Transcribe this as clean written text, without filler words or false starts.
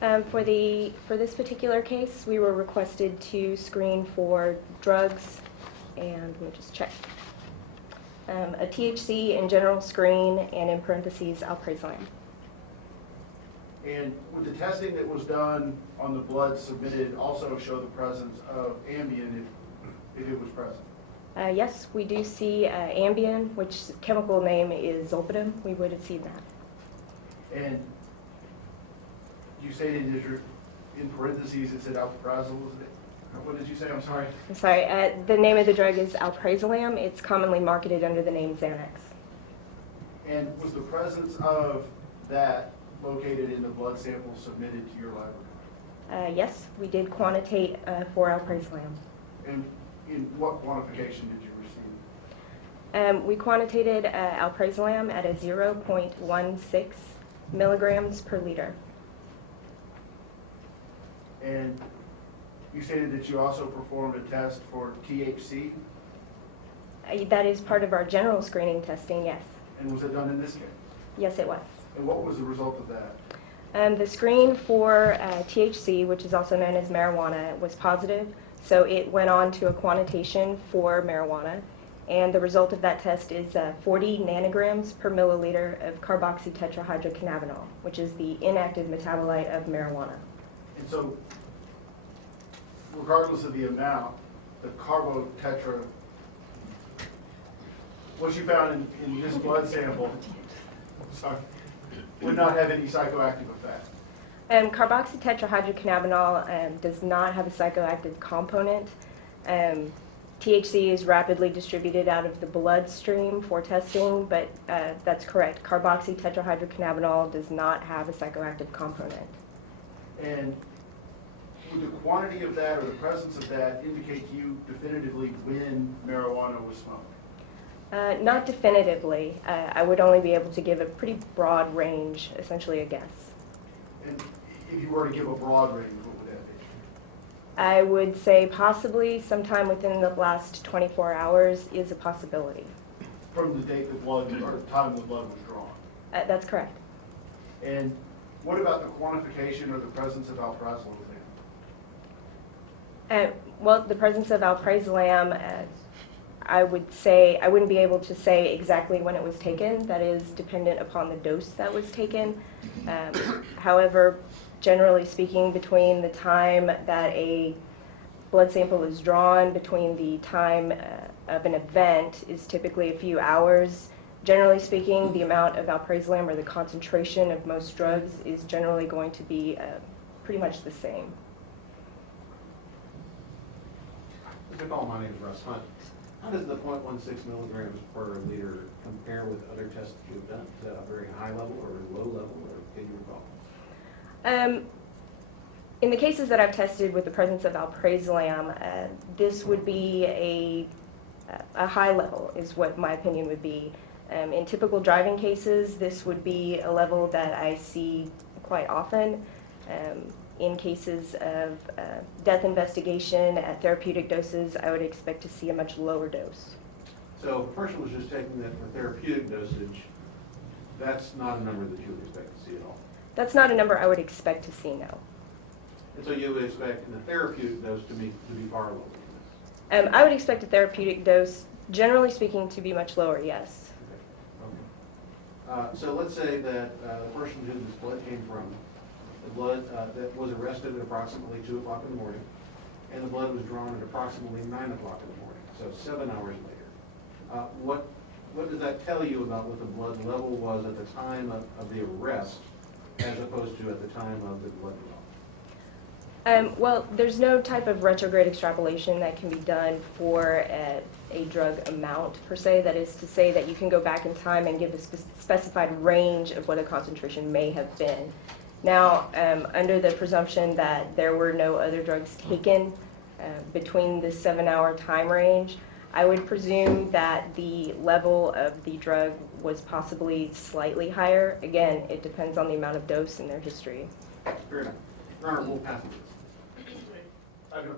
For this particular case, we were requested to screen for drugs, and let me just check. A THC in general screen, and in parentheses, alprazolam. And would the testing that was done on the blood submitted also show the presence of Ambien if it was present? Yes, we do see Ambien, which chemical name is zolpidem. We would have seen that. And you stated in parentheses it said alprazolam. What did you say? I'm sorry. I'm sorry. The name of the drug is alprazolam. It's commonly marketed under the name Xanax. And was the presence of that located in the blood sample submitted to your laboratory? Yes, we did quantitate for alprazolam. And in what quantification did you receive? We quantitated alprazolam at a 0.16 milligrams per liter. And you stated that you also performed a test for THC? That is part of our general screening testing, yes. And was it done in this case? Yes, it was. And what was the result of that? The screen for THC, which is also known as marijuana, was positive, so it went on to a quantitation for marijuana, and the result of that test is 40 nanograms per milliliter of carboxytetrahydrocannabinol, which is the inactive metabolite of marijuana. And so, regardless of the amount, the carbotetra, what you found in this blood sample, sorry, would not have any psychoactive effect. Carboxytetrahydrocannabinol does not have a psychoactive component. THC is rapidly distributed out of the bloodstream for testing, but that's correct. Carboxytetrahydrocannabinol does not have a psychoactive component. And would the quantity of that or the presence of that indicate to you definitively when marijuana was smoked? Not definitively. I would only be able to give a pretty broad range, essentially a guess. And if you were to give a broad range, what would that be? I would say possibly sometime within the last 24 hours is a possibility. From the date the blood, or the time the blood was drawn? That's correct. And what about the quantification or the presence of alprazolam? Well, the presence of alprazolam, I would say, I wouldn't be able to say exactly when it was taken. That is dependent upon the dose that was taken. However, generally speaking, between the time that a blood sample is drawn, between the time of an event is typically a few hours. Generally speaking, the amount of alprazolam or the concentration of most drugs is generally going to be pretty much the same. Mr. McCall, my name is Russ Hunt. How does the 0.16 milligrams per liter compare with other tests that you've done? Is that a very high level or low level, or can you recall? In the cases that I've tested with the presence of alprazolam, this would be a high level, is what my opinion would be. In typical driving cases, this would be a level that I see quite often. In cases of death investigation at therapeutic doses, I would expect to see a much lower dose. So if a person was just taking that for therapeutic dosage, that's not a number that you would expect to see at all? That's not a number I would expect to see, no. And so you would expect the therapeutic dose to be far lower than this? I would expect a therapeutic dose, generally speaking, to be much lower, yes. Okay. So let's say that the person who this blood came from, the blood that was arrested at approximately 2 o'clock in the morning, and the blood was drawn at approximately 9 o'clock in the morning, so 7 hours later. What does that tell you about what the blood level was at the time of the arrest as opposed to at the time of the blood draw? Well, there's no type of retrograde extrapolation that can be done for a drug amount per se. That is to say that you can go back in time and give a specified range of what a concentration may have been. Now, under the presumption that there were no other drugs taken between the 7-hour time range, I would presume that the level of the drug was possibly slightly higher. Again, it depends on the amount of dose and their history. Fair enough. Your Honor, we'll pass this. I don't know.